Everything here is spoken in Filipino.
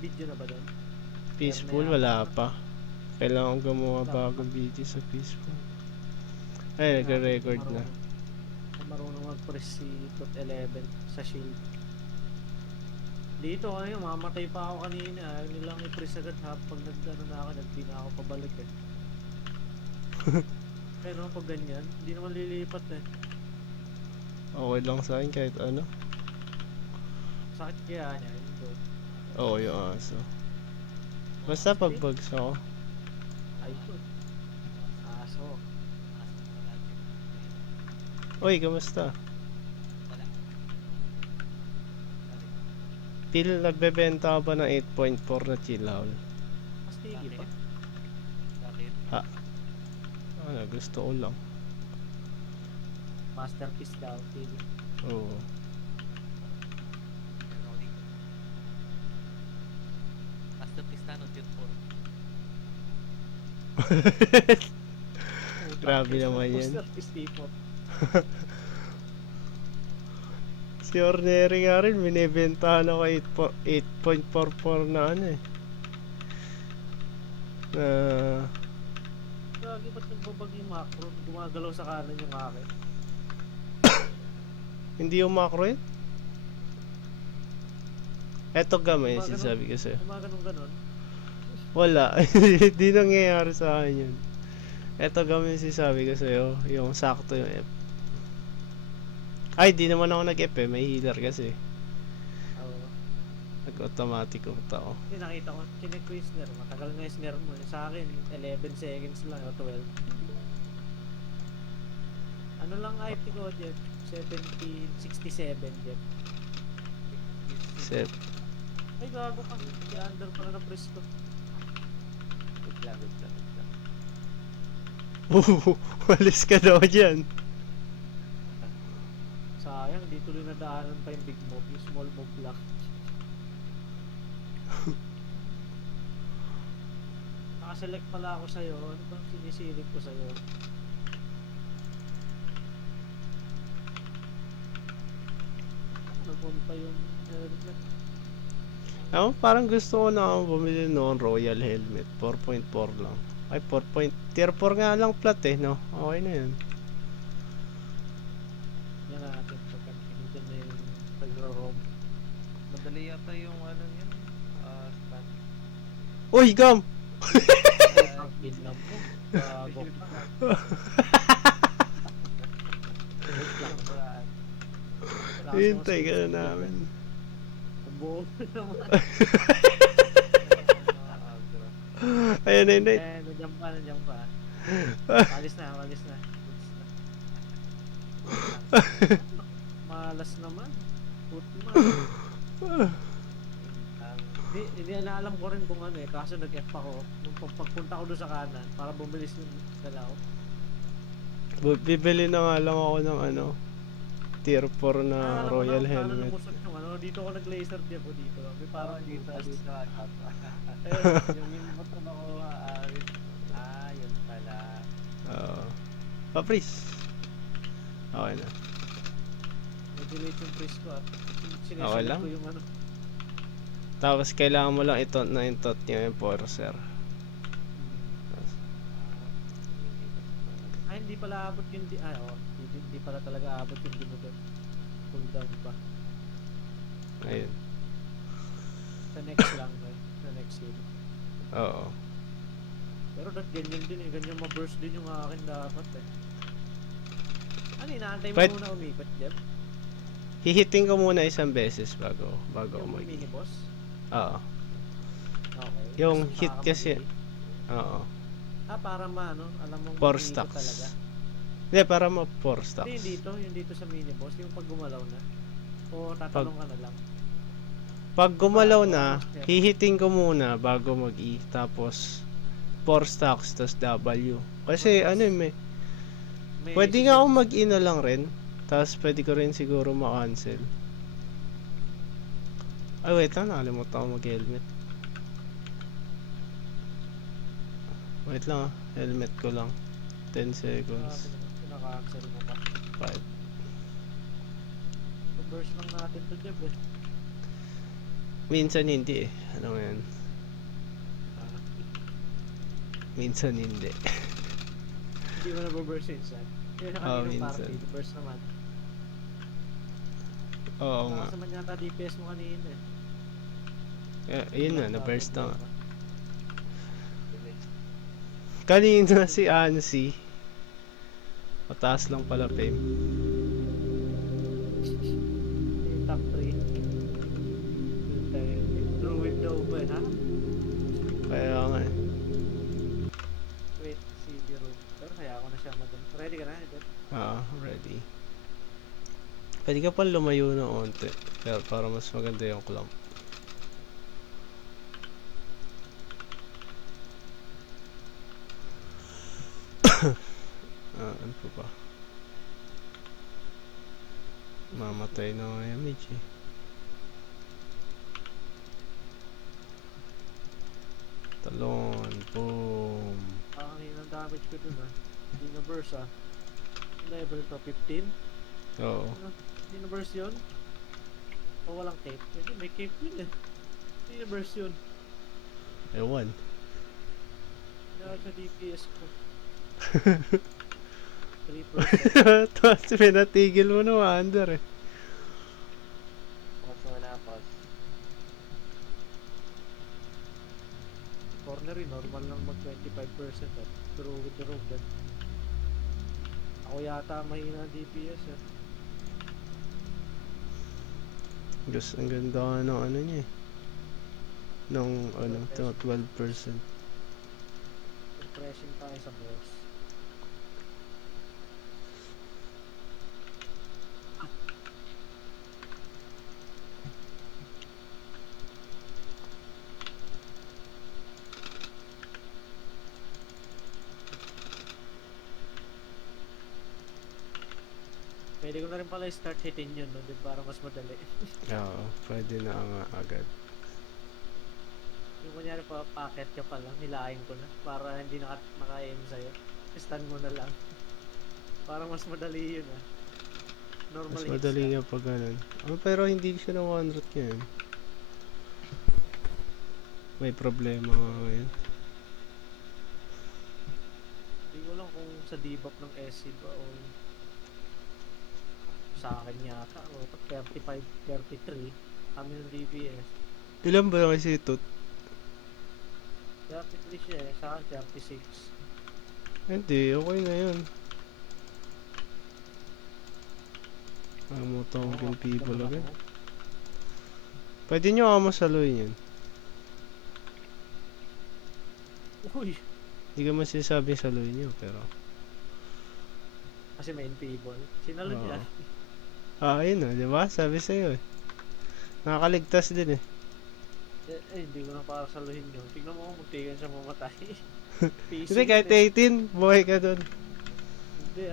video na ba doon? Peaceful, wala pa. Kailangan gumawa bagong video sa Peaceful. Ay, nagre-record na. Kung marunong mag-press si Tot 11 sa shield. Dito kayo, mamatay pa ako kanina. Ayaw nilang i-press agad ha. Pag nagdano na ako, nagdi na ako pabalik eh. Pero pag ganyan, hindi naman lilipat eh. Okay lang sa akin kahit ano. Sakit kaya niya, yun doon. Oo, yung aso. Basta pagbagsak ako. Ay, good. Aso. Uy, kamusta? Till nagbebenta ka ba ng 8.4 na chill howl? Mas tigil pa. Bakit? Ha? Ano, gusto ko lang. Masterpiece daw, tigil. Oo. Masterpiece na, no? Tune 4. Grabe naman yan. Masterpiece tipo. Si Ordinary nga rin, binibentahan ako 8.44 na ano eh. Na... Lagi ba't nagbabag yung macro? Gumagalaw sa kanan yung akin. Hindi yung macro yun? Eto gamay, sinasabi ko sa'yo. Gumaganong-ganon. Wala, hindi nangyayari sa akin yun. Eto gamay sinasabi ko sa'yo, yung sakto yung F. Ay, di naman ako nag-F eh, may healer kasi. Oo. Nag-automatic ult ako. Hindi, nakita ko, chinek ko yung snare. Matagal na yung snare mo. Sa akin, 11 seconds lang o 12. Ano lang IP ko, Jeff? 1767, Jeff. Set. Ay, gago ka. I-under pala na press ko. Wait lang. Walis ka daw dyan. Sayang, di tuloy na daanan pa yung big mob. Yung small mob lang. Nakaselect pala ako sa'yo. Ano bang sinisilip ko sa'yo? Nag-on pa yung helmet. Ako, parang gusto ko na akong bumili noon Royal Helmet. 4.4 lang. Ay, 4. Tier 4 nga lang plat eh, no? Okay na yun. Yan natin. Pagka nakikita na yung pag-roam. Madali yata yung ano yun. Span. Uy, Gam! Ang ginam mo. Gago ka. Wait lang. Hintay ka na namin. Buo naman. Ayan, ayun, ayun. Nandiyan pa. Malis na. Malas naman. Puti man. Hindi na alam ko rin kung ano eh. Kaso nag-F ako. Nung pagpunta ko doon sa kanan, para bumilis yung dalaw. Bibili na nga lang ako ng ano, tier 4 na Royal Helmet. Lumusot yung ano, dito ako nag-laser dia po dito. May parang dito. yung motor ako aarit. Yun pala. Oo. Papris. Okay na. Nag-delete yung press ko at Okay sineselect lang. ko yung ano. Tapos kailangan mo lang itot na intot yung enforcer. Ay, hindi pala abot yung hindi pala talaga abot yung dinudot. Pull down pa. Ayun. Sa next lang eh. Sa next yun. Oo. Pero ganyan din eh. Ganyan ma-burst din yung akin dapat eh. Ano, inaantay mo Pwede- muna umikot, Jeff? Hihiting ko muna isang beses bago ako Yung mag. mini-boss? Oo. Okay. Yung Tapos hit kasi. makakapag-delete. Oo. Para alam mong 4 umikot stacks. talaga. Hindi, para ma 4 Hindi, stacks. yung dito sa mini-boss, yung pag gumalaw na. O tatanong ka na lang. Pag gumalaw na, hihiting ko muna bago mag-E. Tapos 4 stacks, tapos W. Kasi ano eh, May pwede nga akong mag-E na lang rin. Tapos pwede ko rin siguro ma-cancel. Ay wait lang, nakalimutan ko mag-helmet. Wait lang helmet ko lang. 10 seconds. Pinaka-cancel mo pa. 5. So, burst lang natin to, Jeff eh. Minsan hindi eh. Ano yan? Ah, Minsan hindi. hindi mo nababurst minsan. Yun ang Oo, kaninang minsan. party, burst naman. Oo nga. Nakasaman yata DPS mo kanina eh. Yun na, na-burst na nga. Bilis. Kanina si Ansi. Mataas lang pala fame. Yung top 3. Druid daw ba ha? Kaya nga eh. Wait, CD room. Pero kaya ako na siya madam. Ready ka na? Eder? Ready. Pwede ka pang lumayo na onte. Pero para mas maganda yung clump. Ano pa ba? Mamatay na nga yung Mitch eh. Talon. Boom. Ang ang damage ko dun ah. Hindi na burst ah. Level to 15? Oo. Ano? Hindi na burst yun? O walang cape? Hindi, may cape yun eh. Hindi na burst yun. Ewan. Dahil sa DPS ko. 3%. Tapos pinatigil mo na under eh. Mas wala pas. Corner eh, normal lang mag 25% at druid the room then. Ako yata mahina ang DPS eh. Gusto, ang ganda nga ng ano niya eh. Nung ano, 12%. Impression tayo sa boss. Pwede ko na rin pala start hitin yun, no? Din para mas madali. Oo, pwede na nga agad. Yung kunyari pa, packet ka pa lang, nilayin ko na. Para hindi naka-aim sa'yo. Stun mo na lang. Para mas madali yun ah. Normal Mas hits madali ka. nga pag ganun. Pero hindi siya na 100 ngayon. May problema nga ngayon. Hindi ko lang kung sa debuff ng SC ba o sa akin yata o 35, 33 kami ng DPS. Ilan ba kasi ito? 33 siya eh, sa akin 36. Hindi, okay na yun. Mo talking people agad. Pwede nyo ako masaluin yun. Uy! Hindi ka masasabi saluin nyo, pero... Kasi may people. Sinalo Oo. niya. Ayun na, di ba? Sabi sa'yo eh. Nakakaligtas din eh. Hindi ko na para saluhin yun. Tignan mo kung muntikan siya mamatay. Kasi kahit 18, buhay ka dun. Hindi